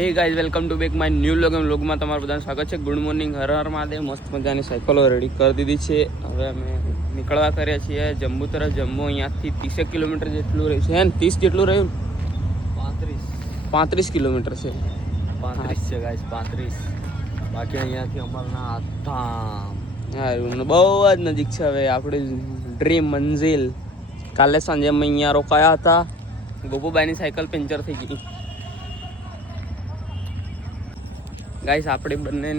Hey guys welcome to back my new વ્લોગમાં તમારું બધાનું સ્વાગત છે. ગુડ મોર્નિંગ, હર હર મહાદેવ. મસ્ત મજાની સાયકલો રેડી કરી દીધી છે. હવે અમે નીકળવા કર્યા છીએ જમ્મુ તરફ. જમ્મુ અહીંયાથી 30 કિલોમીટર જેટલું રહ્યું છે. 30 જેટલું રહ્યું, 35 કિલોમીટર છે. 35 છે ગાઈઝ, 35. બાકી અહીંયાથી અમરનાથ ધામ હા, બહુ જ નજીક છે. હવે આપણી ડ્રીમ મંઝિલ. કાલે સાંજે અમે અહીંયા રોકાયા હતા. ગોપુબાઈની સાયકલ પંચર થઈ ગઈ. ગાઈસ આપણે બંને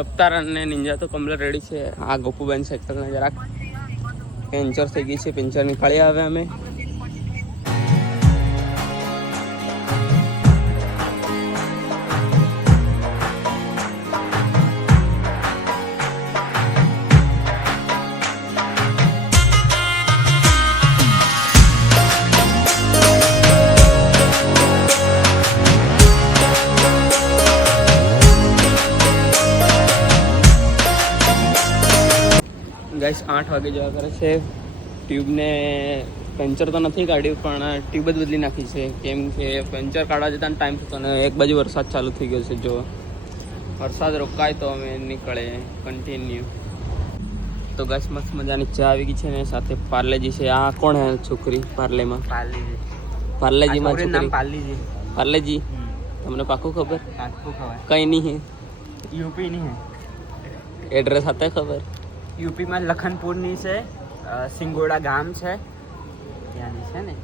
રફતાર અને નિંજા તો કમ્પ્લીટ રેડી છે. આ ગોપુબાઈની સાયકલને જરાક પંચર થઈ ગઈ છે. પંચર નીકાળ્યા હવે અમે. ગાઈસ 8 વાગે જવા કરે છે. ટ્યુબને પંચર તો નથી કાઢ્યું, પણ ટ્યુબ જ બદલી નાખી છે. કેમ કે પંચર કાઢવા જતા ટાઈમ થતો અને એક બાજુ વરસાદ ચાલુ થઈ ગયો છે. જો વરસાદ રોકાય તો અમે નીકળે કન્ટિન્યુ. તો ગાઈસ મસ્ત મજાની ચા આવી ગઈ છે ને સાથે પાર્લેજી છે. આ કોણ હે છોકરી પાર્લેમાં? પાર્લેજીમાં છોકરી પાર્લેજી. તમને પાકું ખબર? કઈ નહીં હે, યુપી ની એડ્રેસ હતા ખબર? યુપીમાં લખનપુરની છે, સિંગોડા ગામ છે ત્યાંની છે ને.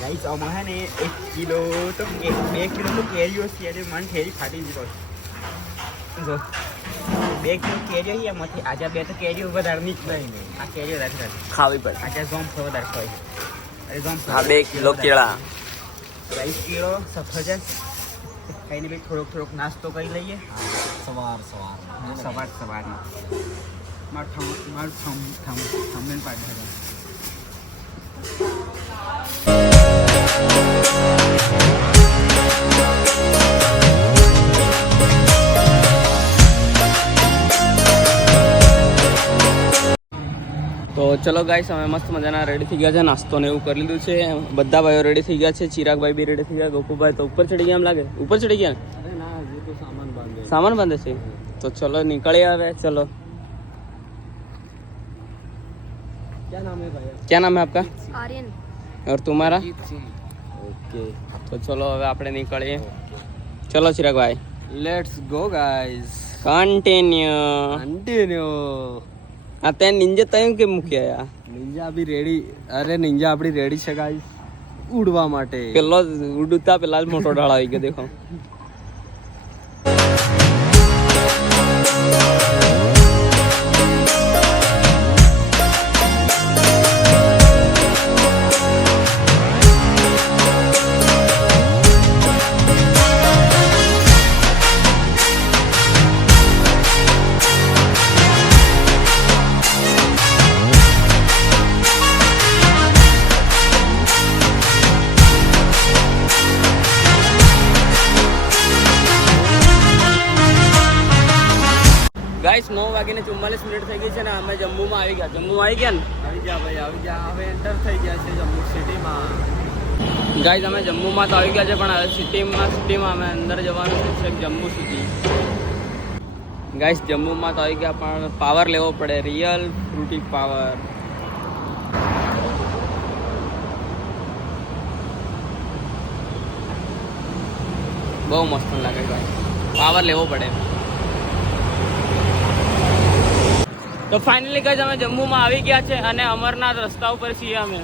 ગાઈસ આમાં હે ને 1 કિલો તો 2 કિલો તો કેરીઓ છે. અને મન થેલી ફાટી ગયો. જો 2 કિલો કેરીઓ છે, એમાંથી આજે 2 તો કેરીઓ વધારે નીકળે. આ કેરીઓ રાખી ખાવી પડે. આજે જોમ વધારે ખાય. અરે જોમ હા, 2 કિલો કેળા, 20 કિલો સફરજન. કઈને બી થોડોક નાસ્તો કરી લઈએ સવાર મારું પાડી. તો ચલો ગાઈસ અમે મસ્ત મજાના રેડી થઈ ગયા છે. નાસ્તો ને એવું કરી લીધું છે. બધા ભાઈઓ રેડી થઈ ગયા છે. ચિરાગભાઈ બી રેડી થઈ ગયા. ગોપુભાઈ તો ઉપર ચડી ગયા એમ લાગે. ઉપર ચડી ગયા? અરે ના, હજી તો સામાન બાંધે છે. તો ચલો નીકળીએ હવે. ચલો. क्या नाम है भाई? क्या नाम है आपका? आर्यन। और तुम्हारा? ओके, તો ચલો હવે આપણે નીકળીએ. ચલો ચિરાગભાઈ, लेट्स गो गाइस. કન્ટિન્યુ. આ તે નિંજા તય કે મૂક્યા? નિંજા અભી રેડી. અરે નિંજા આપણી રેડી છે ગાઈસ ઉડવા માટે. પેલો ઉડતા પેલા જ મોટો ઢાળ આવી ગયો. દેખો ગાઈસ 9:44 થઈ ગઈ છે ને અમે જમ્મુમાં આવી ગયા. જમ્મુ આવી ગયા ને? આવી જા ભાઈ, આવી જા. હવે એન્ટર થઈ ગયા છે જમ્મુ સિટીમાં. ગાઈસ અમે જમ્મુમાં તો આવી ગયા છે, પણ હવે સિટીમાં અમે અંદર જવાનું છે. જમ્મુ સિટી. ગાઈસ જમ્મુમાં તો આવી ગયા, પણ પાવર લેવો પડે. Real Frooti power. બહુ મસ્ત લાગે ગાઈસ. પાવર લેવો પડે. તો ફાઇનલી ગાઈસ અમે જમ્મુમાં આવી ગયા છે અને અમરનાથ રસ્તા ઉપર છીએ અમે.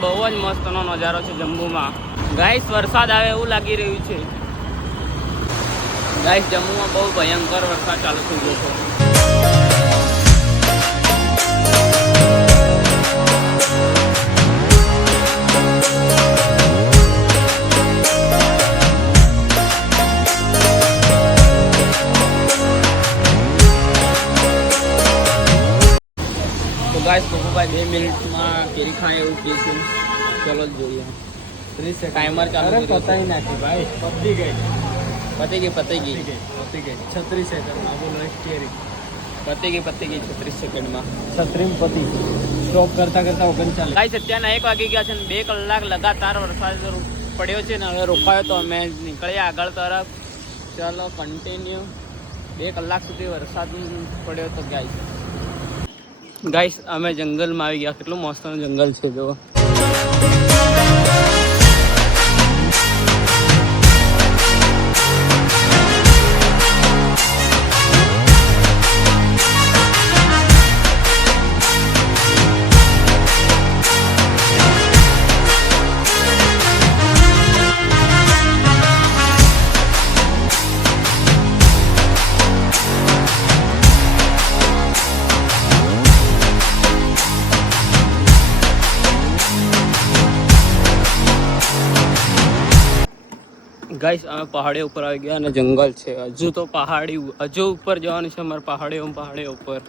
ભાઈ બહુ જ મસ્તનો નજારો છે જમ્મુમાં. ગાઈસ વરસાદ આવે એવું લાગી રહ્યું છે. ગાઈસ જમ્મુમાં બહુ ભયંકર વરસાદ ચાલુ થઈ ગયો છે. તો ગાઈસ બબુભાઈ 2 મિનિટમાં કેરી ખાય એવું કહે છે. ચલો જોઈએ. ટાઈમર ચાલુ પતાઈ નાખી ભાઈ. પતી ગઈ. પતી ગઈ 36 સેકન્ડમાં બોલો એક કેરી. પતી ગઈ 36 સેકન્ડમાં. 36 પતી. સ્ટોપ કરતા 39. ગાઈસ અત્યારના 1 વાગી ગયા છે ને 2 કલાક લગાતાર વરસાદ પડ્યો છે ને હવે રોકાયો તો અમે નીકળ્યા આગળ તરફ. ચાલો કન્ટિન્યુ. 2 કલાક સુધી વરસાદ પડ્યો તો ગાઈસ અમે જંગલમાં આવી ગયા. કેટલું મસ્તનું જંગલ છે જો. ગાઈસ અમે પહાડી ઉપર આવી ગયા અને જંગલ છે. હજુ તો હજુ ઉપર જવાનું છે અમારે પહાડીઓ ઉપર.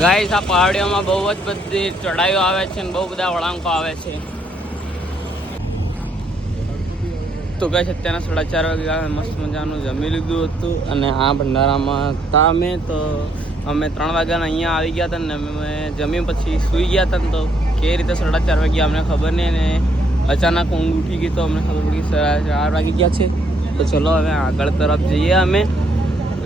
ગાઈસ આ પહાડીઓમાં બહુ જ બધી ચઢાઈઓ આવે છે અને બહુ બધા વળાંકો આવે છે. તો ગાઈસ અત્યારના 4:30 વાગ્યા. મસ્ત મજાનું જમી લીધું હતું અને આ ભંડારામાં હતા અમે. તો અમે 3 વાગ્યાના અહીંયા આવી ગયા હતા ને અમે જમી પછી સૂઈ ગયા હતા ને તો કે રીતે 4:30 વાગ્યા અમને ખબર નહીં ને અચાનક ઊંઘ ઉઠી ગઈ તો અમને ખબર પડી 4 વાગી ગયા છે. તો ચલો હવે આગળ તરફ જઈએ અમે.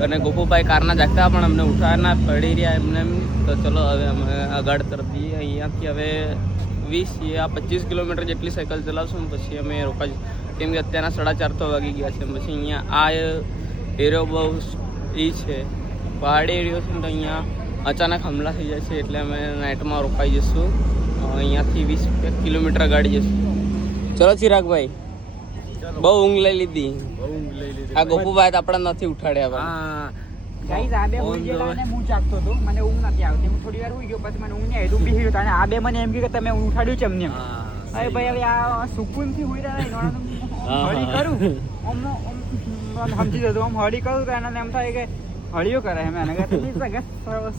અને ગોપુભાઈ કારના જાગતા પણ અમને ઉઠાવ્યા ના પડી રહ્યા એમને. તો ચલો હવે અમે આગળ તરફ જઈએ. અહીંયાથી હવે 20 યા 25 કિલોમીટર જેટલી સાયકલ ચલાવશું પછી અમે રોકાઈ. કેમ કે અત્યારના 4:30 તો વાગી ગયા છે. પછી અહીંયા આ એરિયો બહુ છે પહાડી એરિયો છે ને તો અહીંયા અચાનક હમલા થઈ જાય છે એટલે અમે નાઇટમાં રોકાઈ જઈશું. અહીંયાથી 20 કિલોમીટર ગાડી જઈશું. ચલો ચિરાગભાઈ બહુ ઊંઘ લઈ લીધી. આ ગોપુભાઈ આપણે નથી ઉઠાડ્યા. ગાઈસ આ બે હોઈ ગયેલા અને હું જાગતો હતો. મને ઊંઘ નથી આવતી. હું થોડી વાર હોઈ ગયો પછી મને ઊંઘ નહીં આવી. ઊભી રહ્યો અને આ બે મને એમ કે તમે ઉઠાડ્યું છે એમને. અરે ભાઈ હવે આ સુકૂનથી હોઈ રહ્યા હળી કરું સમજી જતો. આમ હળી કરું તો એને એમ થાય કે હળીઓ કરે એમ એને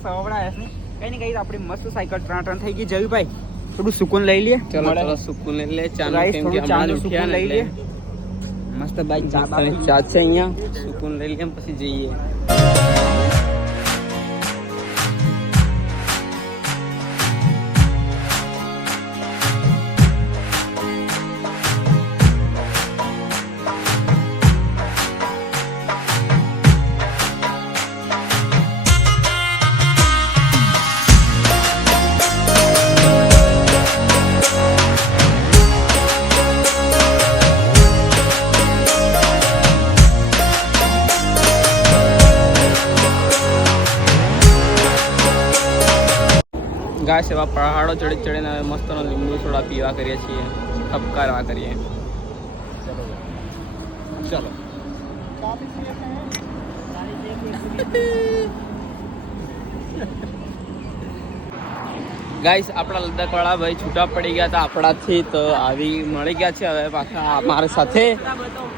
સવડાય કઈ નહીં. કઈ આપણી મસ્ત સાયકલ ટ્રાન થઈ ગઈ. જયું ભાઈ થોડું સુકૂન લઈ લઈએ. ચલો સુકૂન લઈ લે. ચા લઈ લઈએ. મસ્ત ભાઈ ચા છે અહીંયા. સુકૂન લઈ લઈએ પછી જઈએ. ગાઈસ એવા પહાડો ચડીને હવે મસ્તનો લીંબુ સોડા પીવા કરીએ છીએ, ઠપકારવા કરીએ. ચલો ગાઈસ આપણા લદ્દાખવાળા ભાઈ છૂટા પડી ગયા હતા આપણાથી, તો આવી મળી ગયા છે હવે પાછા અમારી સાથે.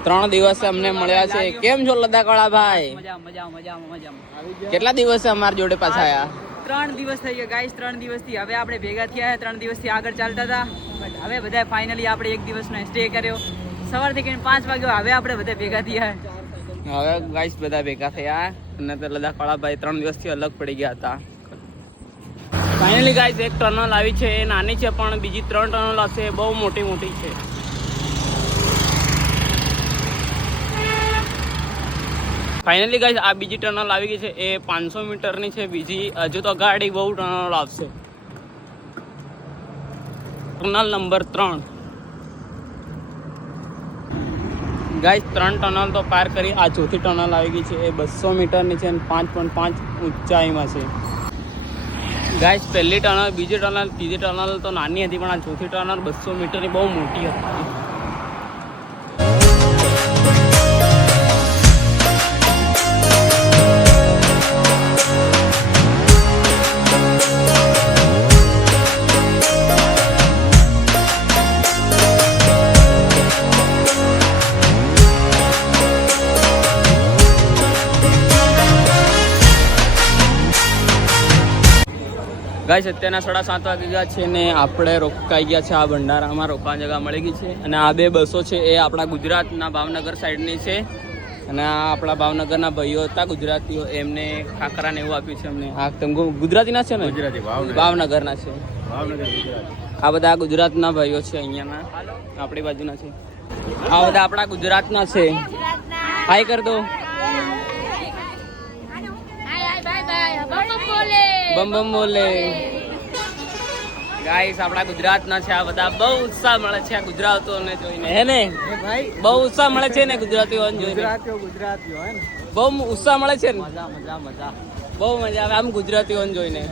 3 દિવસે અમને મળ્યા છે. કેમ છો લદ્દાખવાળા ભાઈ? મજામાં. કેટલા દિવસે અમારી જોડે પાછા આયા? 3 દિવસ થઈ ગયા ગાઈસ. 3 દિવસથી હવે આપણે ભેગા થયા. 3 દિવસથી આગળ ચાલતા હતા, બટ હવે બધા ફાઇનલી આપણે 1 દિવસનો સ્ટે કર્યો. સવારથી કરીને 5 વાગ્યો હવે આપણે બધા ભેગા થયા. હવે ગાઈસ બધા ભેગા થયા અને તો લદ્દાખવાળા ભાઈ 3 દિવસથી અલગ પડી ગયા હતા. ફાઇનલી ગાઈસ એક ટનલ આવી છે, એ નાની છે પણ બીજી 3 ટનલ હશે, બહુ મોટી મોટી છે. ફાઇનલી ગાઈસ આ બીજી ટનલ આવી ગઈ છે, એ 500 મીટરની છે. બીજી હજુ તો ગાડી બહુ ટનલ આવશે. ટનલ નંબર 3 ગાઈસ 3 ટનલ તો પાર કરી. આ ચોથી ટનલ આવી ગઈ છે, એ 200 મીટરની છે અને 5.5 ઊંચાઈમાં છે. ગાઈસ પહેલી ટનલ, બીજી ટનલ, ત્રીજી ટનલ તો નાની હતી, પણ આ ચોથી ટનલ 200 મીટરની બહુ મોટી હતી. ગાઈસ અત્યારના 7:30 વાગી ગયા છે ને આપણે રોકાઈ ગયા છે આ ભંડારામાં. રોકાવાની જગ્યા મળી ગઈ છે અને આ 2 બસો છે એ આપણા ગુજરાતના ભાવનગર સાઈડની છે અને આ આપણા ભાવનગરના ભાઈઓ હતા ગુજરાતીઓ, એમને ખાખરા ને એવું આપ્યું છે અમને. આ તમે ગુજરાતીના છે ને? ભાવનગરના છે. આ બધા ગુજરાતના ભાઈઓ છે, અહીંયાના આપણી બાજુના છે. આ બધા આપણા ગુજરાતના છે. હાય કર દો. બમ બમ બોલે. ગાઈસ આપણા ગુજરાતના છે આ બધા. બહુ ઉત્સાહ મળે છે આ ગુજરાતીઓને જોઈને, હે ને ભાઈ? બહુ ઉત્સાહ મળે છે ને ગુજરાતીઓને જોઈને. ગુજરાતીઓ હે ને બહુ ઉત્સાહ મળે છે ને. મજા બહુ મજા આવે આમ ગુજરાતીઓને જોઈને.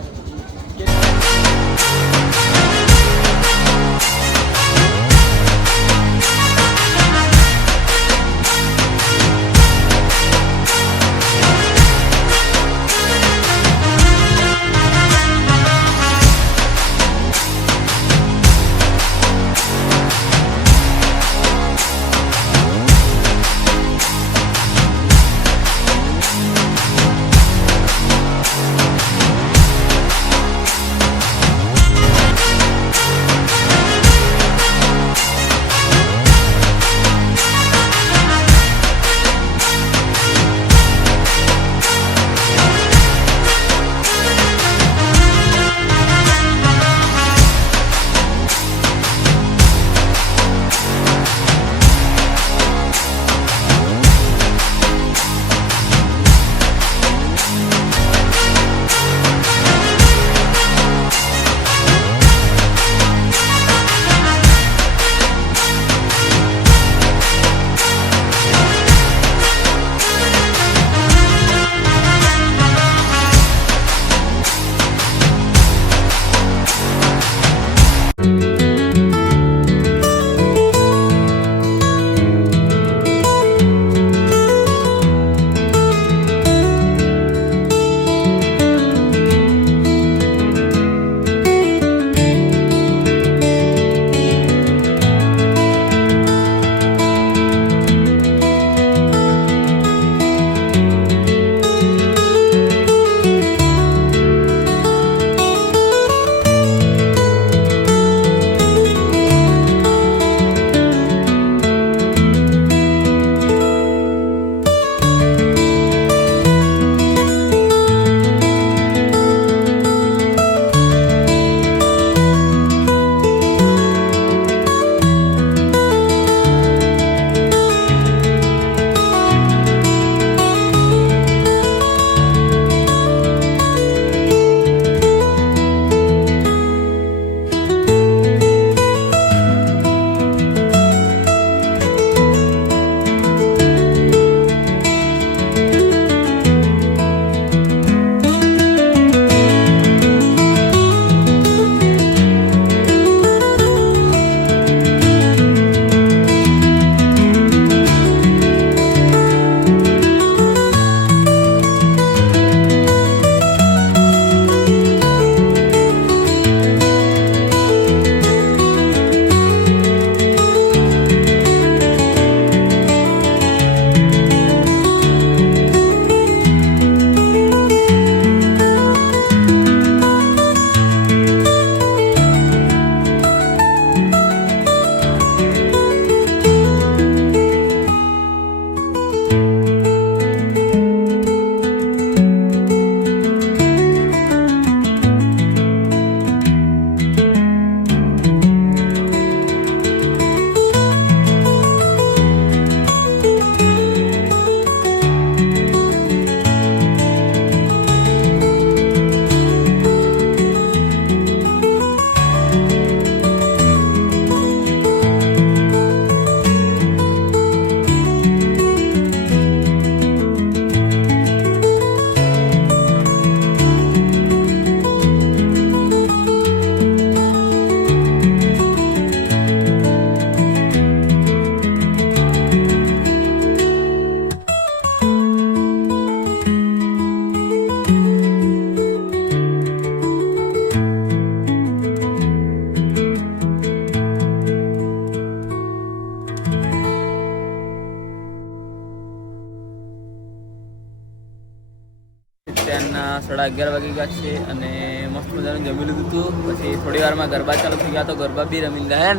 11:30 વાગી ગયા છે અને મસ્ત મજાનું જમી લીધું હતું. પછી થોડી વારમાં ગરબા ચાલુ થઈ ગયા તો ગરબા બી રમી લીધા.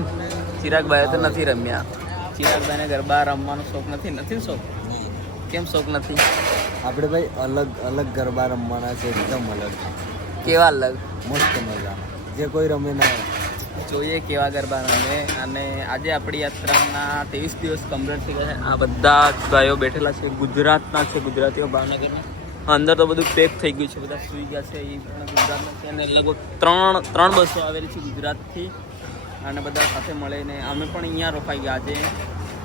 ચિરાગભાઈ તો નથી રમ્યા. ચિરાગભાઈને ગરબા રમવાનો શોખ નથી. નથી ને શોખ? કેમ શોખ નથી? આપણે ભાઈ અલગ અલગ ગરબા રમવાના છે, એકદમ અલગ. કેવા અલગ? મસ્ત મજા, જે કોઈ રમે ના હોય. જોઈએ કેવા ગરબા રમે. અને આજે આપણી યાત્રાના 23 દિવસ કમ્પ્લીટ થઈ ગયા છે. આ બધા જ ભાઈઓ બેઠેલા છે, ગુજરાતના છે, ગુજરાતીઓ ભાવનગરના. અંદર તો બધું પેક થઈ ગયું છે, બધા સૂઈ ગયા છે. એ પણ ગુજરાતના છે અને લગભગ ત્રણ બસો આવેલી છે ગુજરાતથી અને બધા સાથે મળીને અમે પણ અહીંયા રોકાઈ ગયા છે.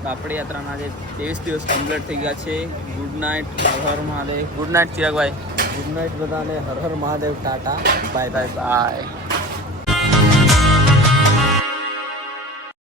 તો આપણી યાત્રાના આજે 23 દિવસ કમ્પ્લીટ થઈ ગયા છે. Good night, Har Har Mahadev. Good night Chiragbhai. Good night બધાને. Har Har Mahadev. Tata, bye bye by.